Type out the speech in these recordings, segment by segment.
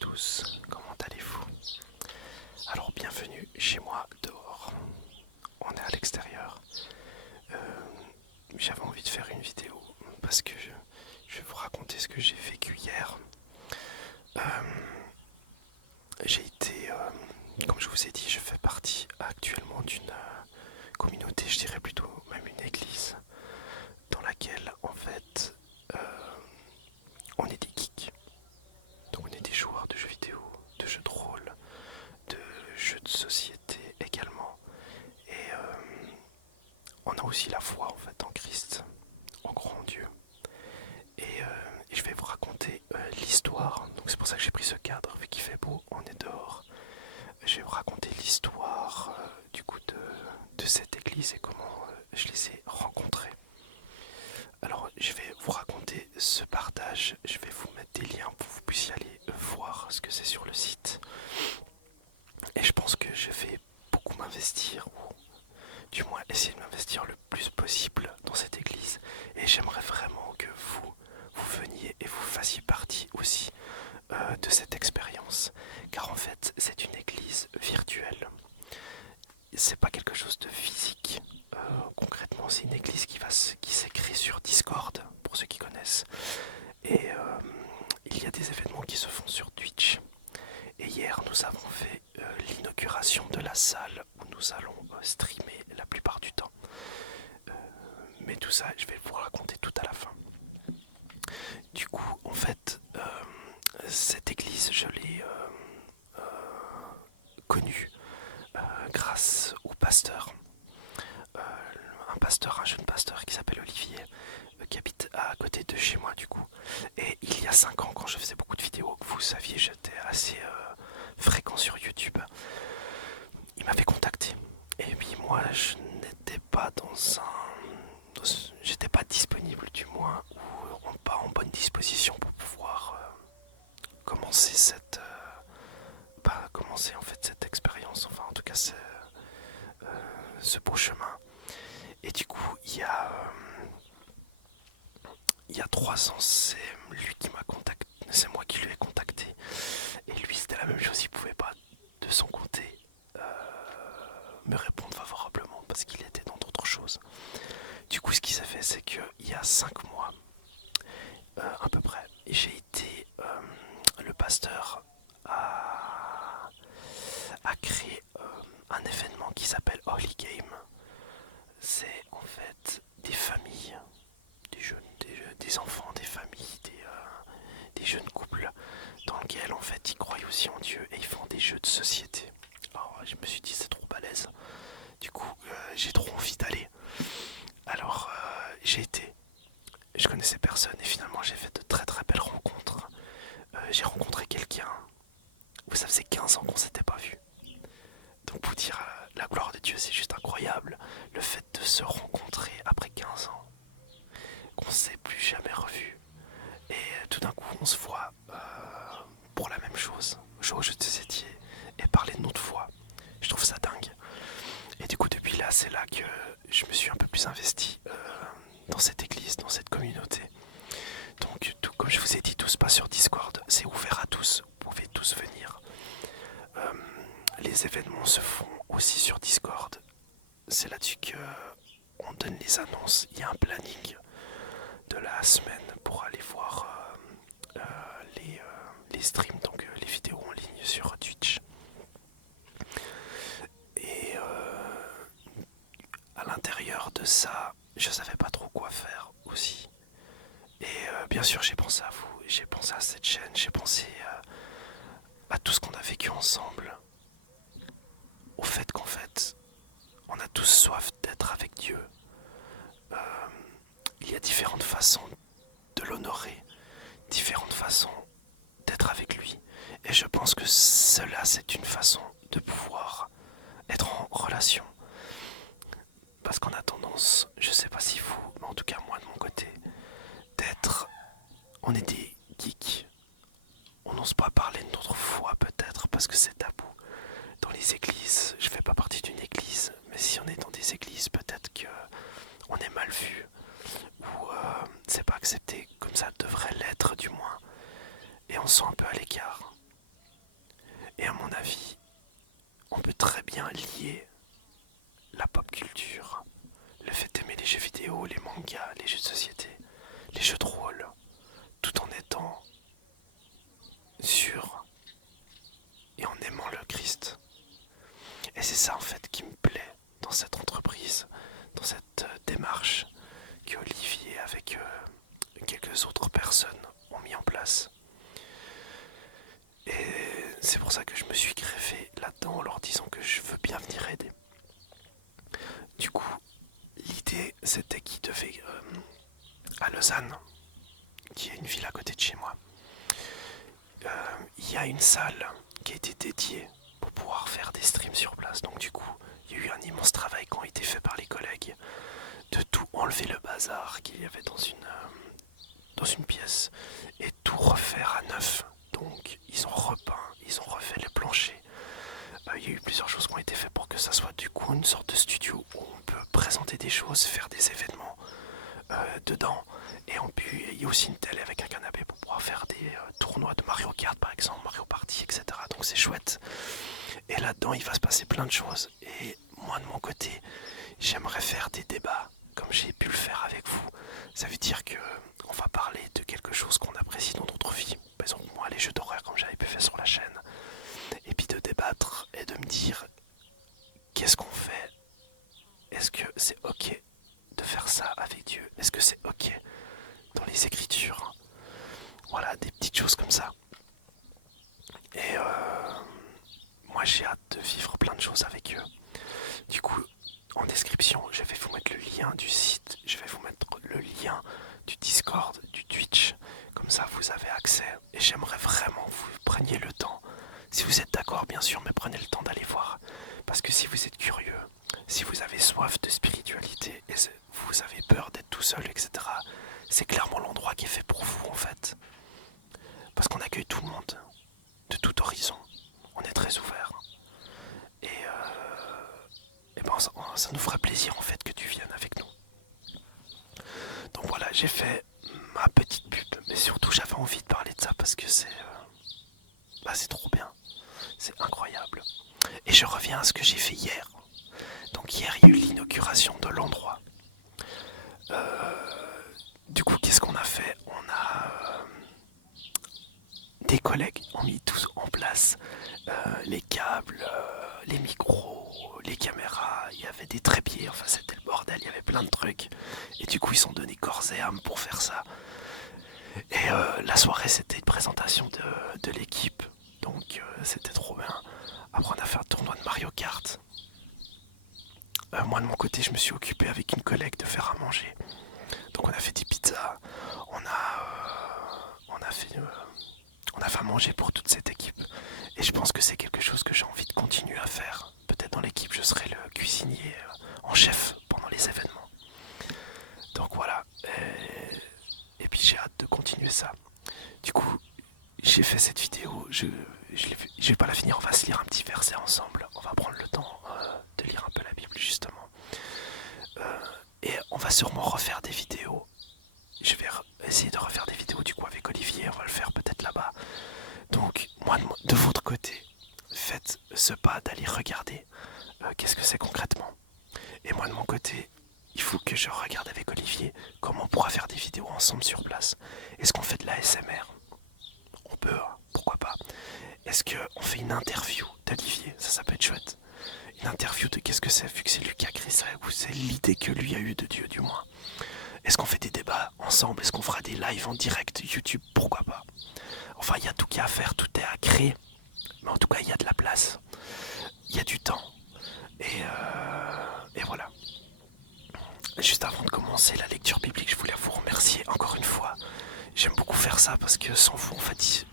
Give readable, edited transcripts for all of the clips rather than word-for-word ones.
tous, comment allez-vous? Alors bienvenue chez moi dehors. On est à l'extérieur. J'avais envie de faire une vidéo parce que je vais vous raconter ce que j'ai vécu hier. Euh, j'ai été, comme je vous ai dit, je fais partie actuellement d'une communauté, je dirais plutôt même une église, dans laquelle en fait on est des geeks. Donc on est des joueurs de jeux vidéo, de jeux de rôle, de jeux de société également. Et on a aussi la foi en fait en Christ, en grand Dieu. Et je vais vous raconter l'histoire. Donc c'est pour ça que j'ai pris ce cadre, vu qu'il fait beau, on est dehors. Je vais vous raconter l'histoire du coup de cette église et comment je les ai rencontrés. Alors je vais vous raconter ce partage, je vais vous mettre des liens pour que vous puissiez aller voir ce que c'est sur le site. Et je pense que je vais beaucoup m'investir, ou du moins essayer de m'investir le plus possible dans cette église. Et j'aimerais vraiment que vous veniez et vous fassiez partie aussi de cette expérience. Car en fait, c'est une église virtuelle. C'est pas quelque chose de physique. Concrètement, c'est une église qui s'écrit sur Discord, pour ceux qui connaissent. Et il y a des événements qui se font sur Twitch. Et hier, nous avons fait l'inauguration de la salle où nous allons streamer la plupart du temps. Mais tout ça, je vais vous raconter tout à la fin. Du coup, en fait, cette église, je l'ai connue grâce au pasteur. Un jeune pasteur qui s'appelle Olivier, qui habite à côté de chez moi du coup. Et il y a 5 ans, quand je faisais beaucoup de vidéos, que vous saviez, j'étais assez fréquent sur YouTube, il m'avait contacté. Et puis moi, je n'étais pas j'étais pas disponible du moins, ou pas en bonne disposition pour pouvoir commencer commencer en fait cette expérience, enfin en tout cas ce beau chemin. Et du coup, il y a 3 ans, c'est lui qui m'a contacté, c'est moi qui lui ai contacté. Et lui, c'était la même chose, il pouvait pas de son côté me répondre favorablement parce qu'il était dans d'autres choses. Du coup, ce qui s'est fait, c'est qu'il y a 5 mois, à peu près, j'ai été le pasteur a créé un événement qui s'appelle Holy Game. C'est en fait des familles, des jeunes, des enfants, des familles, des jeunes couples dans lesquels en fait ils croient aussi en Dieu et ils font des jeux de société. Alors je me suis dit c'est trop balèze. Du coup j'ai trop envie d'aller. Alors j'ai été. Je connaissais personne et finalement j'ai fait de très très belles rencontres. J'ai rencontré quelqu'un. Ça faisait 15 ans qu'on s'était pas vu. Donc pour dire la gloire de Dieu, c'est juste incroyable. Le fait de se rencontrer après 15 ans, qu'on ne s'est plus jamais revu. Et tout d'un coup, on se voit pour la même chose, jouer aux jeux de société et parler de notre foi. Je trouve ça dingue. Et du coup, depuis là, c'est là que je me suis un peu plus investi dans cette église, dans cette communauté. Donc, tout, comme je vous ai dit, tout se passe sur Discord. C'est ouvert à tous. Vous pouvez tous venir. Les événements se font aussi sur Discord. C'est là-dessus qu'on donne les annonces. Il y a un planning de la semaine pour aller voir les streams, donc les vidéos en ligne sur Twitch. Et à l'intérieur de ça, je savais pas trop quoi faire aussi. Et bien sûr, j'ai pensé à vous, j'ai pensé à cette chaîne, j'ai pensé à tout ce qu'on a vécu ensemble. Au fait qu'en fait, on a tous soif d'être avec Dieu. Il y a différentes façons de l'honorer, différentes façons d'être avec lui. Et je pense que cela, c'est une façon de pouvoir être en relation. Parce qu'on a tendance, je sais pas si vous, mais en tout cas moi de mon côté, on est des geeks. On n'ose pas parler de notre foi peut-être parce que c'est tabou. Dans les églises, je fais pas partie d'une église, mais si on est dans des églises, peut-être que on est mal vu ou c'est pas accepté comme ça devrait l'être du moins, et on se sent un peu à l'écart. Et à mon avis, on peut très bien lier la pop culture, le fait d'aimer les jeux vidéo, les mangas, les jeux de société, les jeux de rôle, tout en étant sûr et en aimant le Christ. Et c'est ça en fait qui me plaît dans cette entreprise, dans cette démarche que Olivier avec quelques autres personnes ont mis en place. Et c'est pour ça que je me suis greffé là-dedans en leur disant que je veux bien venir aider. Du coup, l'idée c'était qu'ils devaient à Lausanne, qui est une ville à côté de chez moi, il y a une salle qui a été dédiée pour pouvoir faire des streams sur place. Donc du coup, il y a eu un immense travail qui a été fait par les collègues de tout enlever le bazar qu'il y avait dans une pièce et tout refaire à neuf. Donc ils ont repeint, ils ont refait les planchers. Il y a eu plusieurs choses qui ont été faites pour que ça soit du coup une sorte de studio où on peut présenter des choses, faire des événements dedans. Et il y a aussi une télé avec un canapé pour pouvoir faire des tournois de Mario Kart par exemple, Mario Party, etc. Donc c'est chouette. Et là-dedans il va se passer plein de choses. Et moi de mon côté, j'aimerais faire des débats comme j'ai pu le faire avec vous. Ça veut dire que on va parler de quelque chose qu'on apprécie dans notre vie. Par exemple moi les jeux d'horreur comme j'avais pu faire sur la chaîne. Et puis de débattre et de me dire qu'est-ce qu'on fait. Est-ce que c'est ok de faire ça avec Dieu? Est-ce que c'est ok dans les Écritures? Voilà, des petites choses comme ça. Et moi j'ai hâte de vivre plein de choses avec eux. Du coup, en description, je vais vous mettre le lien du site, je vais vous mettre le lien du Discord, du Twitch. Comme ça, vous avez accès. Et j'aimerais vraiment que vous preniez le temps. Si vous êtes d'accord, bien sûr, mais prenez le temps d'aller voir. Parce que si vous êtes curieux, si vous avez soif de spiritualité et vous avez peur d'être tout seul, etc., c'est clairement l'endroit qui est fait pour vous, en fait. Parce qu'on accueille tout le monde, de tout horizon. On est très ouvert. Et ben, ça nous ferait plaisir, en fait, que tu viennes avec nous. Donc voilà, j'ai fait ma petite pub, mais surtout j'avais envie de parler de ça parce que c'est trop bien, c'est incroyable. Et je reviens à ce que j'ai fait hier. Donc hier il y a eu l'inauguration de l'endroit. Du coup qu'est-ce qu'on a fait? On a des collègues ont mis tous en place les câbles, les micros, les caméras, il y avait des trépieds, enfin c'était le bordel, il y avait plein de trucs. Et du coup ils sont donnés corps et âme pour faire ça. Et la soirée c'était une présentation de l'équipe, donc c'était trop bien. Après on a fait un tournoi de Mario Kart. Moi de mon côté je me suis occupé avec une collègue de faire à manger. Donc on a fait des pizzas, on a fait à manger pour toute cette équipe. Et je pense que c'est quelque chose que j'ai envie de continuer à faire. Peut-être dans l'équipe je serai le cuisinier en chef pendant les événements. Donc voilà. Et puis j'ai hâte de continuer ça. Du coup, j'ai fait cette vidéo. Je vais pas la finir. On va se lire un petit verset ensemble. On va prendre le temps de lire un peu la Bible justement. Et on va sûrement refaire des vidéos. Je vais essayer de refaire des vidéos du coup avec Olivier. On va le faire peut-être là-bas. Donc moi de votre côté, faites ce pas d'aller regarder qu'est-ce que c'est concrètement. Et moi de mon côté, il faut que je regarde avec Olivier comment on pourra faire des vidéos ensemble sur place. Est-ce qu'on fait de la l'ASMR? On peut, pourquoi pas. Est-ce qu'on fait une interview d'Olivier? Ça peut être chouette. Une interview de qu'est-ce que c'est, vu que c'est lui qui a créé ça, ou c'est l'idée que lui a eue de Dieu du moins. Est-ce qu'on fait des débats ensemble? Est-ce qu'on fera des lives en direct YouTube? Pourquoi pas. Enfin, il y a tout qui est à faire, tout est à créer. Mais en tout cas, il y a de la place. Il y a du temps. Et voilà. Juste avant de commencer la lecture biblique, je voulais vous remercier encore une fois. J'aime beaucoup faire ça parce que sans vous, en fait,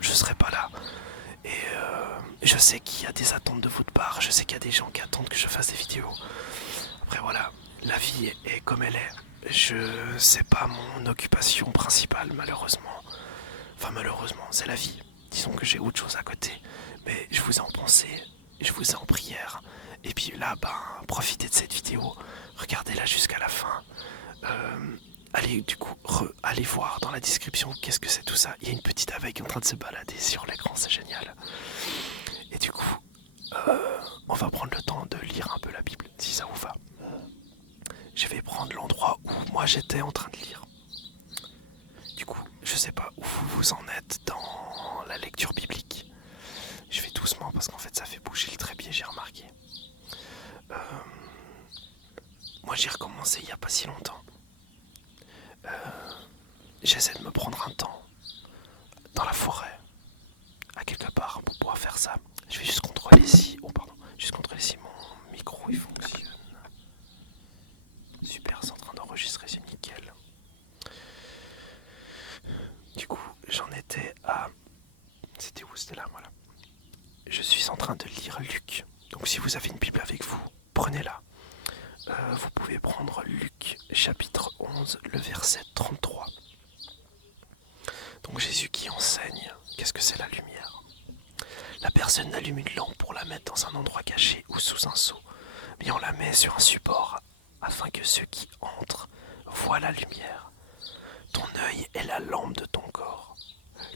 je ne serais pas là. Et je sais qu'il y a des attentes de votre part. Je sais qu'il y a des gens qui attendent que je fasse des vidéos. Après voilà, la vie est comme elle est. C'est pas mon occupation principale, malheureusement. Enfin malheureusement, c'est la vie. Disons que j'ai autre chose à côté. Mais je vous ai en pensée, je vous ai en prière. Et puis là, profitez de cette vidéo. Regardez-la jusqu'à la fin. Allez du coup, allez voir dans la description qu'est-ce que c'est tout ça. Il y a une petite abeille qui est en train de se balader sur l'écran, c'est génial. Et du coup, on va prendre le temps de lire un peu la Bible, si ça vous va. Je vais prendre l'endroit où moi j'étais en train de lire. Du coup, je sais pas où vous en êtes dans la lecture biblique. Je vais doucement parce qu'en fait ça fait bouger le trépied, j'ai remarqué. Moi j'ai recommencé il y a pas si longtemps. J'essaie de me prendre un temps dans la forêt, à quelque part, pour pouvoir faire ça. Je vais juste contrôler si... Oh pardon, juste contrôler si mon micro il fonctionne. Super, c'est en train d'enregistrer, c'est nickel. Du coup, j'en étais à... C'était où? C'était là, voilà. Je suis en train de lire Luc. Donc si vous avez une Bible avec vous, prenez-la. Vous pouvez prendre Luc chapitre 11, le verset 33. Donc Jésus qui enseigne, qu'est-ce que c'est la lumière? La personne allume une lampe pour la mettre dans un endroit caché ou sous un seau, mais on la met sur un support afin que ceux qui entrent voient la lumière. Ton œil est la lampe de ton corps.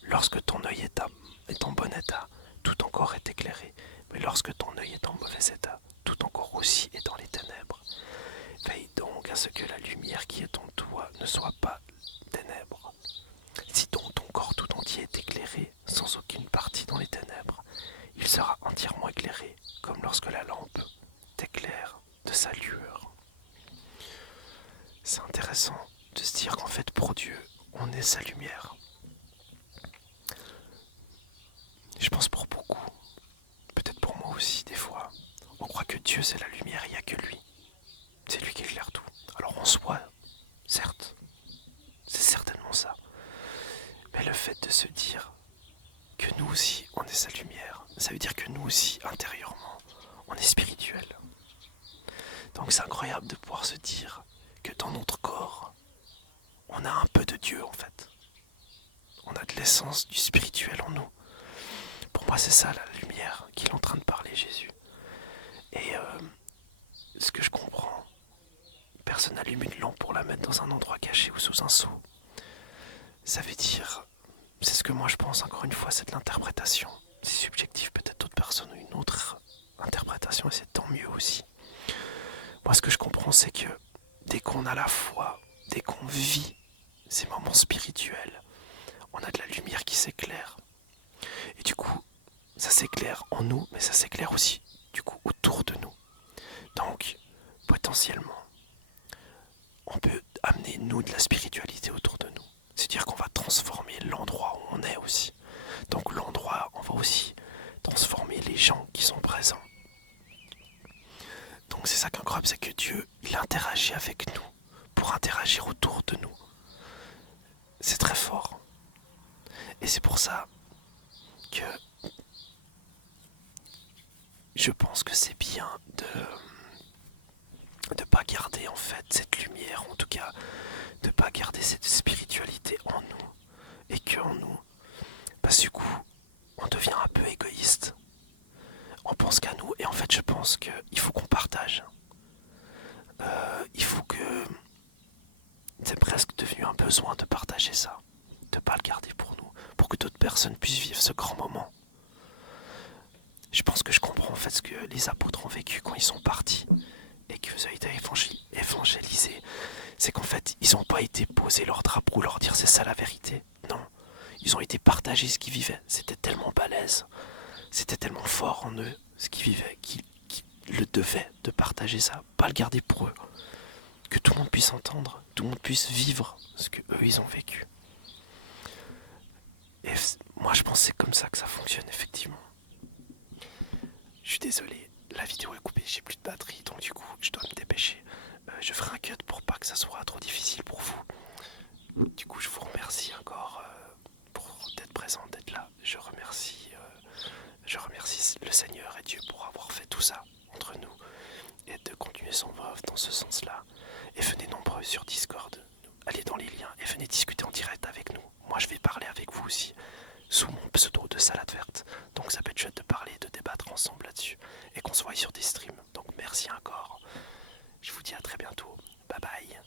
Lorsque ton œil est en bon état, tout ton corps est éclairé, mais lorsque ton œil est en mauvais état, tout ton corps aussi est dans les ténèbres. Veille donc à ce que la lumière qui est en toi ne soit pas ténèbres. Si donc ton corps tout entier est éclairé, sans aucune partie dans les ténèbres, il sera entièrement éclairé, comme lorsque la lampe t'éclaire de sa lueur. C'est intéressant de se dire qu'en fait, pour Dieu, on est sa lumière. Je pense pour beaucoup, peut-être pour moi aussi des fois, on croit que Dieu c'est la lumière, il n'y a que lui. C'est lui qui éclaire tout. Alors en soi, certes, c'est certainement ça. Mais le fait de se dire que nous aussi on est sa lumière, ça veut dire que nous aussi intérieurement on est spirituel. Donc c'est incroyable de pouvoir se dire que dans notre corps on a un peu de Dieu en fait. On a de l'essence du spirituel en nous. Pour moi c'est ça la lumière qu'il est en train de parler Jésus. Et ce que je comprends, personne n'allume une lampe pour la mettre dans un endroit caché ou sous un seau. Ça veut dire, c'est ce que moi je pense, encore une fois, c'est de l'interprétation. C'est subjectif, peut-être d'autres personnes ont une autre interprétation et c'est tant mieux aussi. Moi ce que je comprends c'est que dès qu'on a la foi, dès qu'on vit ces moments spirituels, on a de la lumière qui s'éclaire. Et du coup, ça s'éclaire en nous, mais ça s'éclaire aussi du coup autour de nous. Donc, potentiellement, on peut amener nous de la spiritualité autour de nous. C'est-à-dire qu'on va transformer l'endroit où on est aussi. Donc l'endroit, on va aussi transformer les gens qui sont présents. Donc c'est ça qui est incroyable, c'est que Dieu, il interagit avec nous pour interagir autour de nous. C'est très fort. Et c'est pour ça que je pense que c'est bien de ne pas garder en fait cette lumière, en tout cas de ne pas garder cette spiritualité en nous et que en nous, parce que du coup on devient un peu égoïste, on pense qu'à nous et en fait je pense qu'il faut qu'on partage, il faut que c'est presque devenu un besoin de partager ça, de ne pas le garder pour nous, pour que d'autres personnes puissent vivre ce grand moment. Je pense que je comprends en fait ce que les apôtres ont vécu quand ils sont partis et que vous avez été évangélisés. C'est qu'en fait, ils n'ont pas été poser leur drapeau, leur dire c'est ça la vérité. Non, ils ont été partagés ce qu'ils vivaient. C'était tellement balèze, c'était tellement fort en eux ce qu'ils vivaient, qu'ils le devaient de partager ça, pas le garder pour eux. Que tout le monde puisse entendre, tout le monde puisse vivre ce que eux ils ont vécu. Et moi je pense que c'est comme ça que ça fonctionne effectivement. Je suis désolé, la vidéo est coupée, j'ai plus de batterie, donc du coup je dois me dépêcher. Je ferai un cut pour pas que ça soit trop difficile pour vous. Du coup je vous remercie encore pour d'être présent, d'être là. Je remercie le Seigneur et Dieu pour avoir fait tout ça entre nous et de continuer son œuvre dans ce sens-là. Et venez nombreux sur Discord, allez dans les liens et venez discuter en direct avec nous. Moi je vais parler avec vous aussi sous mon pseudo de Salade Verte. Donc ça peut être chouette de parler, de débattre ensemble là-dessus et qu'on se voit sur des streams. Donc merci encore. Je vous dis à très bientôt. Bye bye.